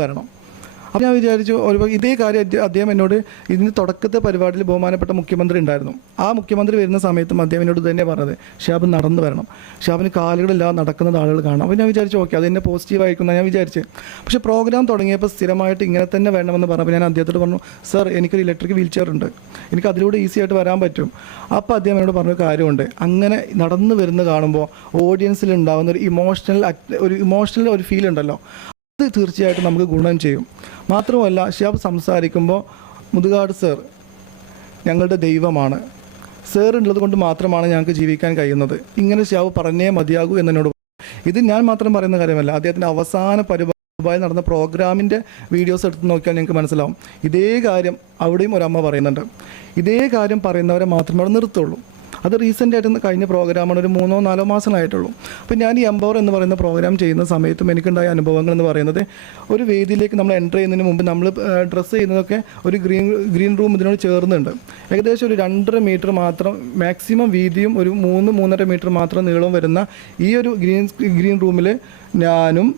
വരണം. അപ്പോൾ ഞാൻ വിചാരിച്ചു ഇതേ കാര്യം അദ്ദേഹം എന്നോട് ഇതിന് തുടക്കത്തെ പരിപാടിയിൽ ബഹുമാനപ്പെട്ട മുഖ്യമന്ത്രി ഉണ്ടായിരുന്നു. ആ മുഖ്യമന്ത്രി വരുന്ന സമയത്തും അദ്ദേഹം എന്നോട് തന്നെ പറഞ്ഞത് ഷിഹാബ് നടന്നു വരണം, ഷിഹാബിന് കാലുകളില്ലാതെ നടക്കുന്നത് ആളുകൾ കാണാം. അപ്പോൾ ഞാൻ വിചാരിച്ചു ഓക്കെ അത് എന്നെ പോസിറ്റീവായിരിക്കും ഞാൻ വിചാരിച്ചു. പക്ഷേ പ്രോഗ്രാം തുടങ്ങിയപ്പോൾ സ്ഥിരമായിട്ട് ഇങ്ങനെ തന്നെ വേണമെന്ന് പറഞ്ഞപ്പോൾ ഞാൻ അദ്ദേഹത്തോട് പറഞ്ഞു, സർ എനിക്കൊരു ഇലക്ട്രിക് വീൽ ചെയർ ഉണ്ട്, എനിക്ക് അതിലൂടെ ഈസി ആയിട്ട് വരാൻ പറ്റും. അപ്പോൾ അദ്ദേഹം എന്നോട് പറഞ്ഞൊരു കാര്യമുണ്ട്, അങ്ങനെ നടന്നു വരുന്ന കാണുമ്പോൾ ഓഡിയൻസിൽ ഉണ്ടാകുന്ന ഒരു ഇമോഷണൽ ഒരു ഫീൽ ഉണ്ടല്ലോ, അത് തീർച്ചയായിട്ടും നമുക്ക് ഗുണം ചെയ്യും. മാത്രമല്ല ഷിഹാബ് സംസാരിക്കുമ്പോൾ മുതുകാട് സർ ഞങ്ങളുടെ ദൈവമാണ്, സർ ഉള്ളത് കൊണ്ട് മാത്രമാണ് ഞങ്ങൾക്ക് ജീവിക്കാൻ കഴിയുന്നത്, ഇങ്ങനെ ഷിഹാബ് പറഞ്ഞേ മതിയാകൂ എന്നോട്. ഇത് ഞാൻ മാത്രം പറയുന്ന കാര്യമല്ല, അദ്ദേഹത്തിൻ്റെ അവസാന പരിപാടി നടന്ന പ്രോഗ്രാമിൻ്റെ വീഡിയോസ് എടുത്ത് നോക്കിയാൽ നിങ്ങൾക്ക് മനസ്സിലാവും. ഇതേ കാര്യം അവിടെയും ഒരമ്മ പറയുന്നുണ്ട്. ഇതേ കാര്യം പറയുന്നവരെ മാത്രമേ അവിടെ നിർത്തുള്ളൂ. അത് റീസെൻ്റായിട്ട് കഴിഞ്ഞ പ്രോഗ്രാമാണ്, ഒരു 3-4 മാസമായിട്ടുള്ളൂ. അപ്പോൾ ഞാൻ ഈ എംപവർ എന്ന് പറയുന്ന പ്രോഗ്രാം ചെയ്യുന്ന സമയത്തും എനിക്കുണ്ടായ അനുഭവങ്ങൾ എന്ന് പറയുന്നത്, ഒരു വേദിയിലേക്ക് നമ്മൾ എൻ്റർ ചെയ്യുന്നതിന് മുമ്പ് നമ്മൾ ഡ്രസ്സ് ചെയ്യുന്നതൊക്കെ ഒരു ഗ്രീൻ റൂം ഇതിനോട് ചേർന്നുണ്ട്. ഏകദേശം ഒരു 2.5 മീറ്റർ മാത്രം മാക്സിമം വീതിയും ഒരു 3-3.5 മീറ്റർ മാത്രം നീളവും വരുന്ന ഈ ഒരു ഗ്രീൻ റൂമിൽ ഞാനും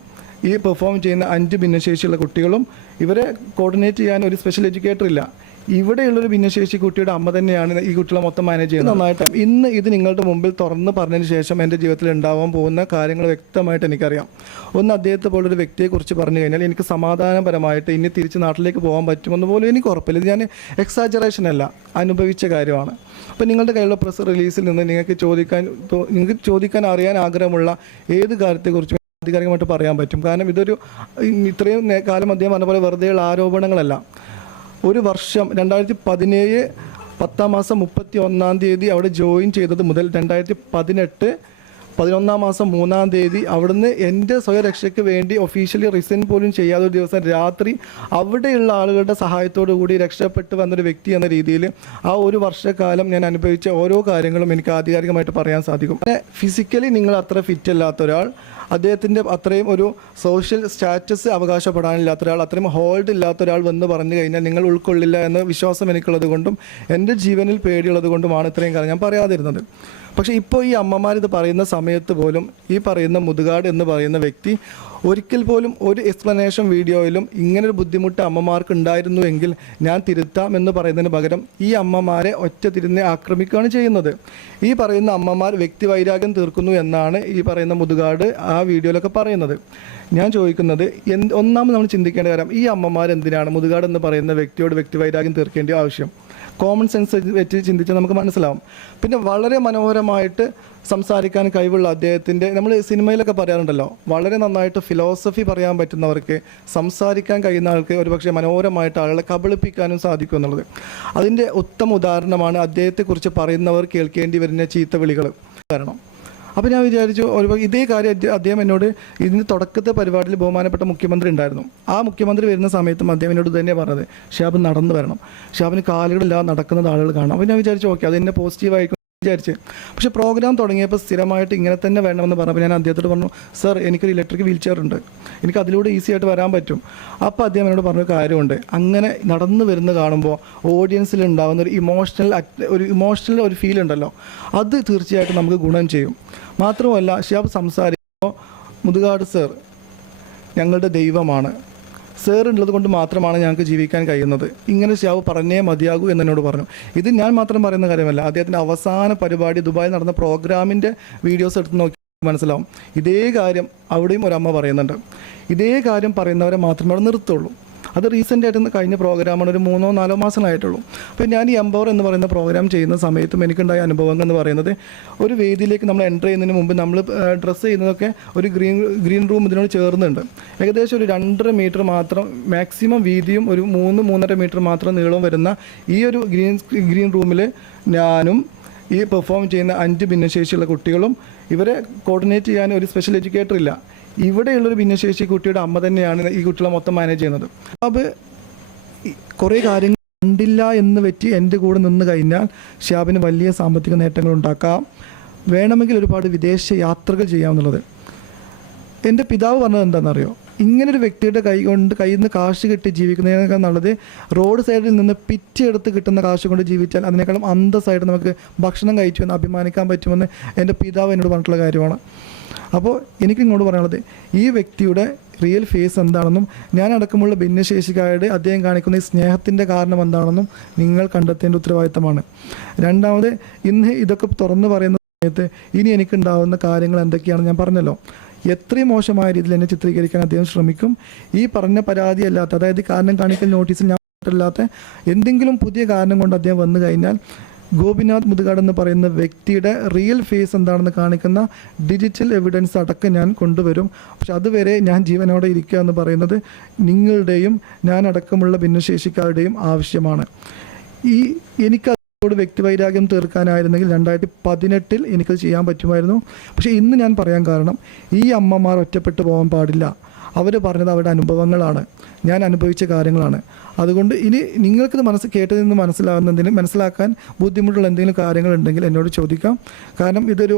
ഈ പെർഫോം ചെയ്യുന്ന 5 ഭിന്നശേഷിയുള്ള കുട്ടികളും, ഇവരെ കോർഡിനേറ്റ് ചെയ്യാൻ ഒരു സ്പെഷ്യൽ എഡ്യൂക്കേറ്റർ ഇല്ല, ഇവിടെയുള്ളൊരു ഭിന്നശേഷി കുട്ടിയുടെ അമ്മ തന്നെയാണ് ഈ കുട്ടികളെ മൊത്തം മാനേജ് ചെയ്യുന്നത്. നന്നായിട്ട് ഇന്ന് ഇത് നിങ്ങളുടെ മുമ്പിൽ തുറന്ന് പറഞ്ഞതിന് ശേഷം എൻ്റെ ജീവിതത്തിൽ ഉണ്ടാവാൻ പോകുന്ന കാര്യങ്ങൾ വ്യക്തമായിട്ട് എനിക്കറിയാം. ഒന്ന്, അദ്ദേഹത്തെ പോലൊരു വ്യക്തിയെക്കുറിച്ച് പറഞ്ഞു കഴിഞ്ഞാൽ എനിക്ക് സമാധാനപരമായിട്ട് ഇനി തിരിച്ച് നാട്ടിലേക്ക് പോകാൻ പറ്റുമെന്ന് പോലും എനിക്ക് ഉറപ്പില്ല. ഇത് ഞാൻ എക്സാജറേഷൻ അല്ല, അനുഭവിച്ച കാര്യമാണ്. അപ്പോൾ നിങ്ങളുടെ കയ്യിലുള്ള പ്രസ് റിലീസിൽ നിന്ന് നിങ്ങൾക്ക് ചോദിക്കാൻ അറിയാൻ ആഗ്രഹമുള്ള ഏത് കാര്യത്തെക്കുറിച്ചും ആധികാരികമായിട്ട് പറയാൻ പറ്റും. കാരണം ഇതൊരു ഇത്രയും കാലം അദ്ദേഹം പറഞ്ഞ പോലെ വെറുതെയുള്ള ആരോപണങ്ങളല്ല. ഒരു വർഷം 2017 10-ാം മാസം 31-ാം തീയതി അവിടെ ജോയിൻ ചെയ്തത് മുതൽ 2018 11-ാം മാസം 3-ാം തീയതി അവിടുന്ന് എൻ്റെ സ്വയരക്ഷയ്ക്ക് വേണ്ടി ഒഫീഷ്യലി റിസൈൻ പോലും ചെയ്യാതെ ഒരു ദിവസം രാത്രി അവിടെയുള്ള ആളുകളുടെ സഹായത്തോടു കൂടി രക്ഷപ്പെട്ട് വന്നൊരു വ്യക്തി എന്ന രീതിയിൽ ആ ഒരു വർഷക്കാലം ഞാൻ അനുഭവിച്ച ഓരോ കാര്യങ്ങളും എനിക്ക് ആധികാരികമായിട്ട് പറയാൻ സാധിക്കും. ഫിസിക്കലി നിങ്ങൾ അത്ര ഫിറ്റ് അല്ലാത്ത ഒരാൾ, അദ്ദേഹത്തിൻ്റെ അത്രയും ഒരു സോഷ്യൽ സ്റ്റാറ്റസ് അവകാശപ്പെടാനില്ലാത്ത ഒരാൾ, അത്രയും ഹോൾഡ് ഇല്ലാത്ത ഒരാൾ വന്ന് പറഞ്ഞു കഴിഞ്ഞാൽ നിങ്ങൾ ഉൾക്കൊള്ളില്ല എന്ന വിശ്വാസം എനിക്കുള്ളത് കൊണ്ടും എൻ്റെ ജീവനിൽ പേടിയുള്ളത് കൊണ്ടുമാണ് ഇത്രയും കാലം ഞാൻ പറയാതിരുന്നത്. പക്ഷേ ഇപ്പോൾ ഈ അമ്മമാരിത് പറയുന്ന സമയത്ത് പോലും ഈ പറയുന്ന മുതുകാട് എന്ന് പറയുന്ന വ്യക്തി ഒരിക്കൽ പോലും ഒരു എക്സ്പ്ലനേഷൻ വീഡിയോയിലും ഇങ്ങനൊരു ബുദ്ധിമുട്ട് അമ്മമാർക്ക് ഉണ്ടായിരുന്നുവെങ്കിൽ ഞാൻ തിരുത്താം എന്ന് പറയുന്നതിന് പകരം ഈ അമ്മമാരെ ഒറ്റ തിരിഞ്ഞ് ആക്രമിക്കുകയാണ് ചെയ്യുന്നത്. ഈ പറയുന്ന അമ്മമാർ വ്യക്തിവൈരാഗ്യം തീർക്കുന്നു എന്നാണ് ഈ പറയുന്ന മുതുകാട് ആ വീഡിയോയിലൊക്കെ പറയുന്നത്. ഞാൻ ചോദിക്കുന്നത്, ഒന്നാമത് നമ്മൾ ചിന്തിക്കേണ്ട കാര്യം, ഈ അമ്മമാർ എന്തിനാണ് മുതുകാട് എന്ന് പറയുന്ന വ്യക്തിയോട് വ്യക്തിവൈരാഗ്യം തീർക്കേണ്ട ആവശ്യം? കോമൺ സെൻസ് വെച്ച് ചിന്തിച്ചാൽ നമുക്ക് മനസ്സിലാവും. പിന്നെ വളരെ മനോഹരമായിട്ട് സംസാരിക്കാൻ കഴിവുള്ള അദ്ദേഹത്തിൻ്റെ, നമ്മൾ സിനിമയിലൊക്കെ പറയാറുണ്ടല്ലോ, വളരെ നന്നായിട്ട് ഫിലോസഫി പറയാൻ പറ്റുന്നവർക്ക്, സംസാരിക്കാൻ കഴിയുന്ന ആൾക്ക് ഒരുപക്ഷെ മനോഹരമായിട്ട് ആളുകളെ കബളിപ്പിക്കാനും സാധിക്കും എന്നുള്ളത്. അതിൻ്റെ ഉത്തമ ഉദാഹരണമാണ് അദ്ദേഹത്തെക്കുറിച്ച് പറയുന്നവർ കേൾക്കേണ്ടി വരുന്ന ചീത്ത വിളികൾ. കാരണം അപ്പോൾ ഞാൻ വിചാരിച്ചു ഇതേ കാര്യം അദ്ദേഹം എന്നോട് ഇതിന് തുടക്കത്തെ പരിപാടിയിൽ ബഹുമാനപ്പെട്ട മുഖ്യമന്ത്രി ഉണ്ടായിരുന്നു. ആ മുഖ്യമന്ത്രി വരുന്ന സമയത്തും അദ്ദേഹം എന്നോട് തന്നെ പറഞ്ഞത്, ഷിഹാബ് നടന്നു വരണം, ഷിഹാബിന് കാലുകളില്ലാതെ നടക്കുന്നത് ആളുകൾ കാണാം. അപ്പോൾ ഞാൻ വിചാരിച്ചു ഓക്കെ അത് എന്നെ പോസിറ്റീവായിരിക്കും വിചാരിച്ച്. പക്ഷേ പ്രോഗ്രാം തുടങ്ങിയപ്പോൾ സ്ഥിരമായിട്ട് ഇങ്ങനെ തന്നെ വേണമെന്ന് പറഞ്ഞപ്പോൾ ഞാൻ അദ്ദേഹത്തോട് പറഞ്ഞു, സർ എനിക്കൊരു ഇലക്ട്രിക് വീൽ ചെയർ ഉണ്ട്, എനിക്ക് അതിലൂടെ ഈസി ആയിട്ട് വരാൻ പറ്റും. അപ്പോൾ അദ്ദേഹം എന്നോട് പറഞ്ഞൊരു കാര്യമുണ്ട്, അങ്ങനെ നടന്നു വരുന്ന കാണുമ്പോൾ ഓഡിയൻസിൽ ഉണ്ടാകുന്ന ഒരു ഇമോഷണൽ ഒരു ഫീൽ ഉണ്ടല്ലോ, അത് തീർച്ചയായിട്ടും നമുക്ക് ഗുണം ചെയ്യും. മാത്രമല്ല ഷിഹാബ് സംസാരിക്കുമ്പോൾ മുതുകാട് സർ ഞങ്ങളുടെ ദൈവമാണ്, സർ ഉള്ളത് കൊണ്ട് മാത്രമാണ് ഞങ്ങൾക്ക് ജീവിക്കാൻ കഴിയുന്നത്, ഇങ്ങനെ ഷിഹാബ് പറഞ്ഞേ മതിയാകൂ എന്നോട് പറഞ്ഞു. ഇത് ഞാൻ മാത്രം പറയുന്ന കാര്യമല്ല, അദ്ദേഹത്തിൻ്റെ അവസാന പരിപാടി ദുബായിൽ നടന്ന പ്രോഗ്രാമിൻ്റെ വീഡിയോസ് എടുത്ത് നോക്കി മനസ്സിലാവും. ഇതേ കാര്യം അവിടെയും ഒരമ്മ പറയുന്നുണ്ട്. ഇതേ കാര്യം പറയുന്നവരെ മാത്രമേ അവിടെ നിർത്തുള്ളൂ. അത് റീസെൻ്റായിട്ട് കഴിഞ്ഞ പ്രോഗ്രാമാണ്, ഒരു 3-4 മാസമായിട്ടുള്ളൂ. അപ്പോൾ ഞാൻ ഈ എംപവർ എന്ന് പറയുന്ന പ്രോഗ്രാം ചെയ്യുന്ന സമയത്തും എനിക്കുണ്ടായ അനുഭവങ്ങൾ എന്ന് പറയുന്നത്, ഒരു വേദിയിലേക്ക് നമ്മൾ എൻ്റർ ചെയ്യുന്നതിന് മുമ്പ് നമ്മൾ ഡ്രസ്സ് ചെയ്യുന്നതൊക്കെ ഒരു ഗ്രീൻ റൂം ഇതിനോട് ചേർന്നുണ്ട്. ഏകദേശം ഒരു 2.5 മീറ്റർ മാത്രം മാക്സിമം വീതിയും ഒരു 3-3.5 മീറ്റർ മാത്രം നീളവും വരുന്ന ഈ ഒരു ഗ്രീൻ റൂമിൽ ഞാനും ഈ പെർഫോം ചെയ്യുന്ന 5 ഭിന്നശേഷിയുള്ള കുട്ടികളും, ഇവരെ കോർഡിനേറ്റ് ചെയ്യാൻ ഒരു സ്പെഷ്യൽ എഡ്യൂക്കേറ്റർ ഇല്ല, ഇവിടെയുള്ളൊരു ഭിന്നശേഷി കുട്ടിയുടെ അമ്മ തന്നെയാണ് ഈ കുട്ടികളെ മൊത്തം മാനേജ് ചെയ്യുന്നത്. അപ്പോൾ കുറേ കാര്യങ്ങൾ കണ്ടില്ല എന്ന് വെച്ച് എൻ്റെ കൂടെ നിന്ന് കഴിഞ്ഞാൽ ഷിഹാബിന് വലിയ സാമ്പത്തിക നേട്ടങ്ങൾ ഉണ്ടാക്കാം, വേണമെങ്കിൽ ഒരുപാട് വിദേശ യാത്രകൾ ചെയ്യാമെന്നുള്ളത്. എൻ്റെ പിതാവ് പറഞ്ഞത് എന്താണെന്നറിയോ, ഇങ്ങനൊരു വ്യക്തിയുടെ കയ്യിൽ നിന്ന് കാശ് കിട്ടി ജീവിക്കുന്നതിനേക്കാൾ നല്ലത് റോഡ് സൈഡിൽ നിന്ന് പിച്ചെടുത്ത് കിട്ടുന്ന കാശ് കൊണ്ട് ജീവിച്ചാൽ അതിനേക്കാളും അന്തസ്സായിട്ട് നമുക്ക് ഭക്ഷണം കഴിച്ചു എന്ന് അഭിമാനിക്കാൻ പറ്റുമെന്ന് എൻ്റെ പിതാവ് എന്നോട് പറഞ്ഞിട്ടുള്ള കാര്യമാണ്. അപ്പോൾ എനിക്ക് ഇങ്ങോട്ട് പറയാനുള്ളത്, ഈ വ്യക്തിയുടെ റിയൽ ഫേസ് എന്താണെന്നും ഞാൻ അടക്കമുള്ള ഭിന്നശേഷിക്കാരുടെ അദ്ദേഹം കാണിക്കുന്ന ഈ സ്നേഹത്തിൻ്റെ കാരണം എന്താണെന്നും നിങ്ങൾ കണ്ടെത്തേണ്ട ഉത്തരവാദിത്തമാണ്. രണ്ടാമത്, ഇന്ന് ഇതൊക്കെ തുറന്നു പറയുന്ന സമയത്ത് ഇനി എനിക്കുണ്ടാവുന്ന കാര്യങ്ങൾ എന്തൊക്കെയാണെന്ന് ഞാൻ പറഞ്ഞല്ലോ. എത്രയും മോശമായ രീതിയിൽ എന്നെ ചിത്രീകരിക്കാൻ അദ്ദേഹം ശ്രമിക്കും. ഈ പറഞ്ഞ പരാതി അല്ലാത്ത, അതായത് കാരണം കാണിക്കൽ നോട്ടീസിൽ ഞാൻ അല്ലാത്ത എന്തെങ്കിലും പുതിയ കാരണം കൊണ്ട് അദ്ദേഹം വന്നു കഴിഞ്ഞാൽ ഗോപിനാഥ് മുതുകാട് എന്ന് പറയുന്ന വ്യക്തിയുടെ റിയൽ ഫേസ് എന്താണെന്ന് കാണിക്കുന്ന ഡിജിറ്റൽ എവിഡൻസ് അടക്കം ഞാൻ കൊണ്ടുവരും. പക്ഷെ അതുവരെ ഞാൻ ജീവനോടെ ഇരിക്കുക എന്ന് പറയുന്നത് നിങ്ങളുടെയും ഞാൻ അടക്കമുള്ള ഭിന്നശേഷിക്കാരുടെയും ആവശ്യമാണ്. എനിക്ക് ോട് വ്യക്തിവൈരാഗ്യം തീർക്കാനായിരുന്നെങ്കിൽ 2018 എനിക്കത് ചെയ്യാൻ പറ്റുമായിരുന്നു. പക്ഷേ ഇന്ന് ഞാൻ പറയാൻ കാരണം, ഈ അമ്മമാർ ഒറ്റപ്പെട്ടു പോകാൻ പാടില്ല. അവർ പറഞ്ഞത് അവരുടെ അനുഭവങ്ങളാണ്, ഞാൻ അനുഭവിച്ച കാര്യങ്ങളാണ്. അതുകൊണ്ട് ഇനി നിങ്ങൾക്കിത് കേട്ടതിൽ നിന്ന് മനസ്സിലാക്കാൻ ബുദ്ധിമുട്ടുള്ള എന്തെങ്കിലും കാര്യങ്ങളുണ്ടെങ്കിൽ എന്നോട് ചോദിക്കാം. കാരണം ഇതൊരു